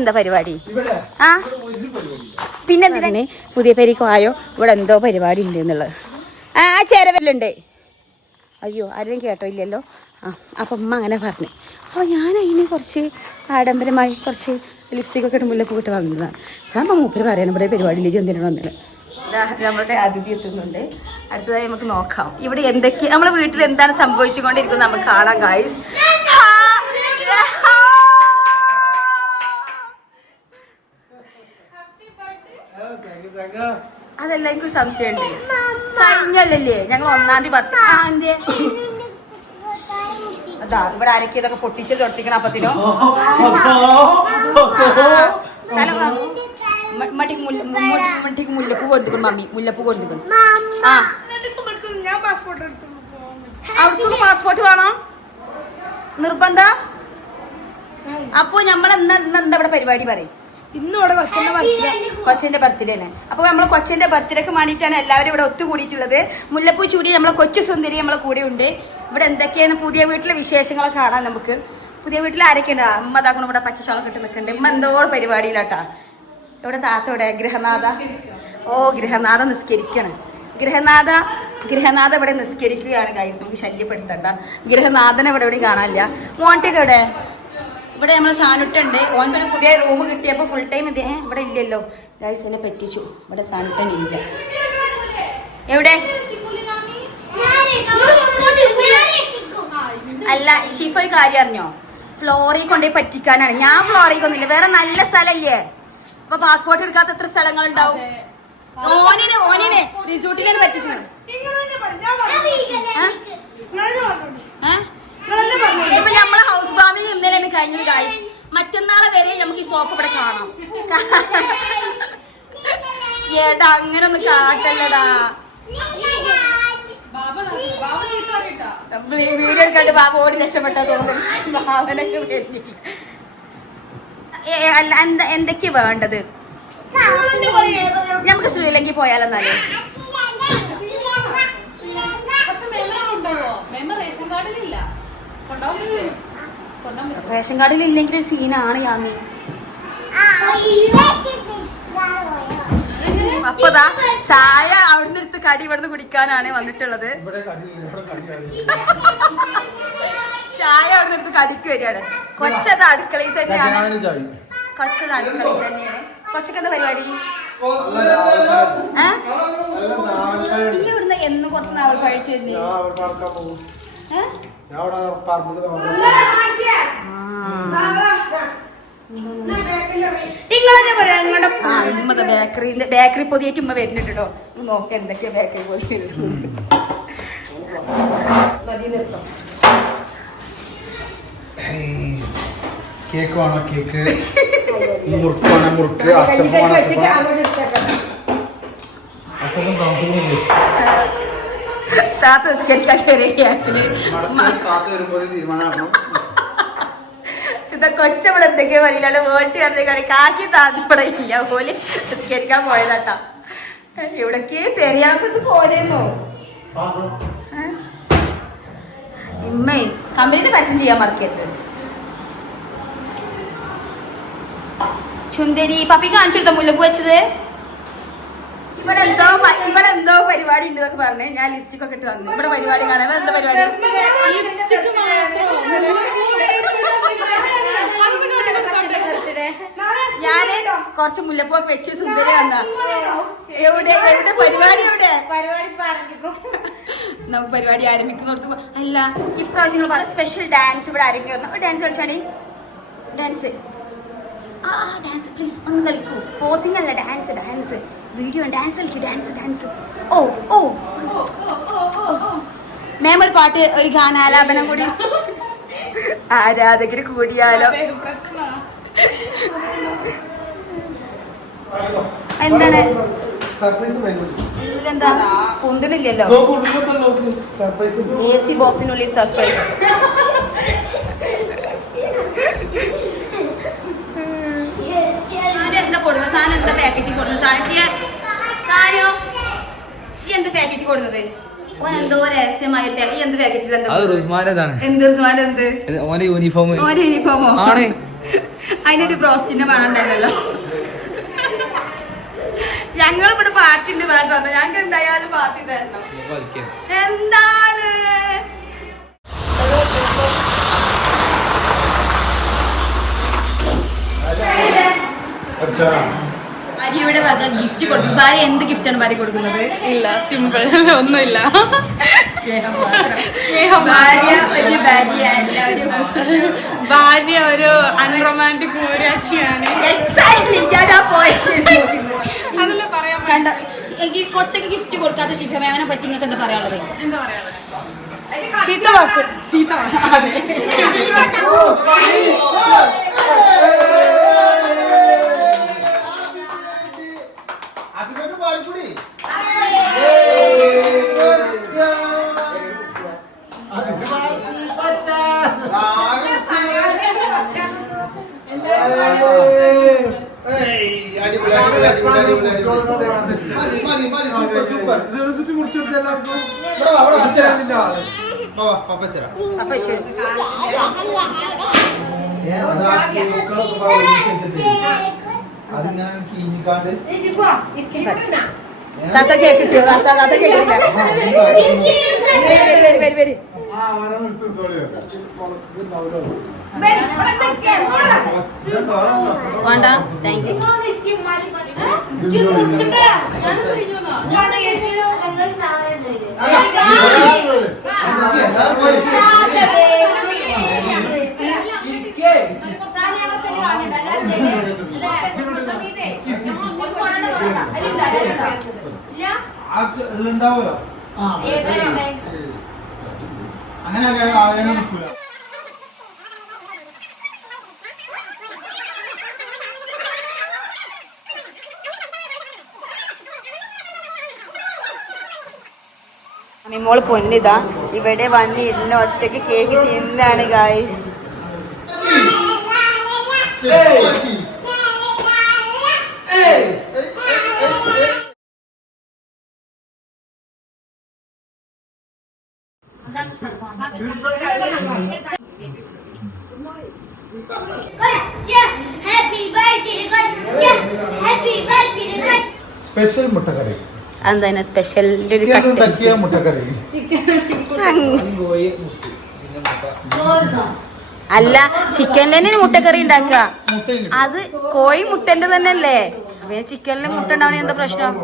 എന്താ പരിപാടി? ആ പിന്നെന്തിനാ പുതിയ പേരിക്ക് ആയോ? ഇവിടെ എന്തോ പരിപാടി ഉണ്ട് എന്നുള്ളത്. ആ ചേരവല്ലുണ്ട്. അയ്യോ ആരെങ്കിലും കേട്ടോ? ഇല്ലല്ലോ. ആ അപ്പം ഉമ്മ അങ്ങനെ പറഞ്ഞു. അപ്പോൾ ഞാൻ അതിന് കുറച്ച് ആഡംബരമായി കുറച്ച് ലിപ്സ്റ്റിക്കൊക്കെ ഇട്ട് മുല്ലപ്പൂ ഇട്ട് വന്നതാണ്. അപ്പം മൂപ്പര് പറയാൻ ഇവിടെ പരിപാടിയിലേക്ക് എന്തിനാണ് വന്നത്. നമ്മളുടെ അതിഥി എത്തുന്നുണ്ട്. അടുത്തതായി നമുക്ക് നോക്കാം ഇവിടെ എന്തൊക്കെ നമ്മുടെ വീട്ടിൽ എന്താണ് സംഭവിച്ചുകൊണ്ടിരിക്കുന്നത് നമുക്ക് കാണാം ഗൈസ്. അതല്ല എനിക്ക് സംശയമുണ്ട്. കഴിഞ്ഞല്ലേ ഞങ്ങൾ 1-ാം തീയതി 10 അതാ ഇവിടെ അരക്കിയതൊക്കെ പൊട്ടിച്ച് തൊട്ടിക്കണം. അപ്പത്തിനോ മട്ടിക്ക് മുല്ലപ്പൂ കൊടുത്തിക്കണം. മമ്മി മുല്ലപ്പൂ കൊടുത്തിക്കണം. ആ അവർക്ക് പാസ്പോർട്ട് വേണം നിർബന്ധ. അപ്പൊ നമ്മൾ എന്താ ഇവിടെ പരിപാടി പറയും? ഇന്നിവിടെ കൊച്ചിന്റെ ബർത്ത്ഡേ ആണ്. അപ്പൊ നമ്മള് കൊച്ചിന്റെ ബർത്ത്ഡേക്ക് വേണ്ടിയിട്ടാണ് എല്ലാവരും ഇവിടെ ഒത്തുകൂടിയിട്ടുള്ളത്. മുല്ലപ്പൂ ചൂടി നമ്മളെ കൊച്ചു സുന്ദരി നമ്മളെ കൂടെ ഉണ്ട്. ഇവിടെ എന്തൊക്കെയാണ് പുതിയ വീട്ടിലെ വിശേഷങ്ങളൊക്കെ കാണാൻ നമുക്ക്. പുതിയ വീട്ടിൽ ആരൊക്കെയുണ്ട്? അമ്മ അതാക്കണം ഇവിടെ പച്ചശോളൊക്കെ ഇട്ട് നിൽക്കുന്നുണ്ട്. ഉമ്മ എന്തോ പരിപാടിയിലാട്ടാ. ഇവിടെ താത്തോടെ ഗൃഹനാഥ. ഓ ഗൃഹനാഥ നിസ്കരിക്കണം. ഗൃഹനാഥ ഇവിടെ നിസ്കരിക്കുകയാണ് ഗൈസ്. നമുക്ക് ശല്യപ്പെടുത്തണ്ട. ഗൃഹനാഥനെ ഇവിടെ എവിടെയും കാണാനില്ല. മോണ്ടിയൊക്കെ ഇവിടെ ഇവിടെ നമ്മൾ സാനുട്ടുണ്ട്. ഓൻക്കൊരു പുതിയ റൂം കിട്ടിയപ്പോൾ ഫുൾ ടൈം ഇത് ഇവിടെ ഇല്ലല്ലോ ഗൈസ്. എന്നെ പറ്റിച്ചു. ഇവിടെ സാനുട്ടൻ ഇല്ല. എവിടെ? അല്ല ഷിഫ ഒരു കാര്യം അറിഞ്ഞോ? ഫ്ലോറിൽ കൊണ്ടുപോയി പറ്റിക്കാനാണ്. ഞാൻ ഫ്ലോറിൽ കൊന്നില്ല. വേറെ നല്ല സ്ഥലമില്ലേ? അപ്പൊ പാസ്പോർട്ട് എടുക്കാത്ത എത്ര സ്ഥലങ്ങൾ ഉണ്ടാവും? ഓനിനെ റിസോർട്ടിനെ പറ്റിച്ചു. ഇപ്പൊ നമ്മളെ ഹൗസ് വാമിങ് ഇന്നലെയാണ് കഴിഞ്ഞത് ഗൈസ്. മറ്റന്നാളെ വരെ നമുക്ക് ഈ സോഫ ഇവിടെ കാണാം. ഏടാ അങ്ങനെ ഒന്ന് കാട്ടല്ലടാ. വീഡിയോ എടുക്കാണ്ട് ബാബ ഓടി രക്ഷപ്പെട്ടാ തോന്നുന്നു. ബാബനൊക്കെ വരുന്നില്ല. അല്ല എന്തൊക്കെയാ വേണ്ടത്? നമുക്ക് ശ്രീലങ്കയിൽ പോയാലെന്നാലേ. റേഷൻ കാർഡിൽ ഇല്ലെങ്കിൽ ഒരു സീനാണ് യാമി. അപ്പതാ ചായ അവിടുന്ന് എടുത്ത് കടി ഇവിടുന്ന് കുടിക്കാനാണ് വന്നിട്ടുള്ളത്. ചായ അവിടുന്ന് എടുത്ത് കടിക്ക് വരികയാണ്. കൊച്ചത് അടുക്കളയിൽ തന്നെയാണ്. കൊച്ചത് അടുക്കളയിൽ തന്നെയാണ്. കൊച്ചക്ക് എന്താ പരിപാടി? ഈ ഇവിടുന്ന് എന്നും കുറച്ച് നാവൽ പഴച്ചു വരുന്നേ. ബേക്കറി പൊതിയേറ്റ് ഉമ്മ വരുന്നുണ്ടോ? നോക്ക എന്തൊക്കെയാ ബേക്കറി പൊതിയുണ്ട്. കേക്ക് വേണോ? കേക്ക്. മുറുക്ക് വേണം. മുറുക്ക്. അച്ചപ്പം വേണം. അച്ചപ്പം തണുത്തു. താത്ത നിസ്കരിക്കാൻ റെഡിയാക്കില്. ഇതാ കൊച്ചവിടെ എന്തൊക്കെയോ വഴിയിലാണ് വേണ്ടി പറഞ്ഞ കാക്കി താത്തിപ്പട ഇല്ല പോലെ നിസ്കരിക്കാൻ പോയതാട്ടാ. ഇവിടേക്ക് തെരയാക്കത്ത് പോലെന്നോ. ഇമ്മേ കമ്പനിയുടെ പരസ്യം ചെയ്യാൻ മറക്കരുത്. ചുന്ദരി പപ്പി കാണിച്ചെടുത്ത മുല്ലപ്പൂ വെച്ചത്. ഇവിടെ എന്തോ പരിപാടി ഉണ്ട് എന്നൊക്കെ പറഞ്ഞേ. ഞാൻ ലിപ്സ്റ്റിക് ഒക്കെ ഇട്ട് വന്നു. ഇവിടെ പരിപാടി കാണാൻ എന്താ പരിപാടി? ഞാന് കുറച്ച് മുല്ലപ്പൂ ഒക്കെ വെച്ച് സുന്ദരി വന്ന. എവിടെ പരിപാടി? എവിടെ നമുക്ക് പരിപാടി ആരംഭിക്കുന്നിടത്ത്. അല്ല ഇപ്രാവശ്യം സ്പെഷ്യൽ ഡാൻസ് ഇവിടെ ആരംഭിക്കുന്നു. ഡാൻസ് കളിച്ചാണ്. ഡാൻസ് ഡാൻസ് പ്ലീസ് ഒന്ന് കളിക്കൂ. പോസിംഗ് അല്ല ഡാൻസ് വീഡിയോ ഡാൻസ് കളിക്കും. ഡാൻസ്. ഓ മാം ഒരു പാട്ട് ഒരു ഗാനാലാപനം കൂടി. ആരാധകര് കൂടിയാലോ. എന്താണ് ഇതിലെന്താ പൊന്തണില്ലല്ലോ. AC ബോക്സിനുള്ളിൽ surprise. എന്താ കൊടുക്കുന്നത്? സാധനം എന്താ പാക്കറ്റ് കൊടുക്കുന്നത്? സാധനം എന്ത് പാക്കറ്റ് കൊടുക്കുന്നത്? എന്തോ രഹസ്യമായ എന്ത് പാക്കറ്റിൽ? എന്ത് യൂണിഫോമോ? അതിനൊരു ബ്രോസ്റ്റിന്റെ മണം ഉണ്ടായിരുന്നല്ലോ. ഞങ്ങളിവിടെ പാർട്ടിന്റെ ഭാഗത്ത് വന്നു. ഞങ്ങൾക്ക് എന്തായാലും പാർട്ടി തരണം. എന്താണ് ഭാര്യയുടെ വക ഗിഫ്റ്റ് കൊടുക്കും. ഭാര്യ എന്ത് ഗിഫ്റ്റാണ് ഭാര്യ കൊടുക്കുന്നത്? ഇല്ല, സിമ്പിൾ ഒന്നുമില്ല. ഭാര്യ ഒരു അൺറൊമാൻറ്റിക് മൂരാച്ചിയാണ്. അതെല്ലാം പറയാൻ കണ്ട കൊച്ചൊക്കെ ഗിഫ്റ്റ് കൊടുക്കാത്ത ശിഖമേവനെ പറ്റി നിങ്ങൾക്ക് എന്താ പറയാനുള്ളത്? എന്താ പറയാ, ചീത്ത വാക്ക്. ചീത്ത വാക്ക്. അത് ഞാൻ കീഞ്ഞിക്കാണ്ട് താത്ത കേക്ക് കിട്ടിയോ? താത്ത കേക്ക് വരി. വേണ്ട, താങ്ക് യു. ഉണ്ടാവൂലോ അങ്ങനെ നിൽക്കൂല. മോള് പൊന്നിതാ ഇവിടെ വന്ന് ഇരുന്ന് ഒറ്റക്ക് കേക്ക് തിന്നാണ് ഗായ്സ്. സ്പെഷ്യൽ മുട്ടക്കറി. എന്താണ് സ്പെഷ്യൽ? മുട്ടക്കറി അല്ല, ചിക്കനിൽ തന്നെ മുട്ടക്കറി ഉണ്ടാക്കുക. അത് കോഴി മുട്ടന്റെ തന്നെ അല്ലേ? ചിക്കനിൽ മുട്ട ഉണ്ടാവണ എന്താ പ്രശ്നം?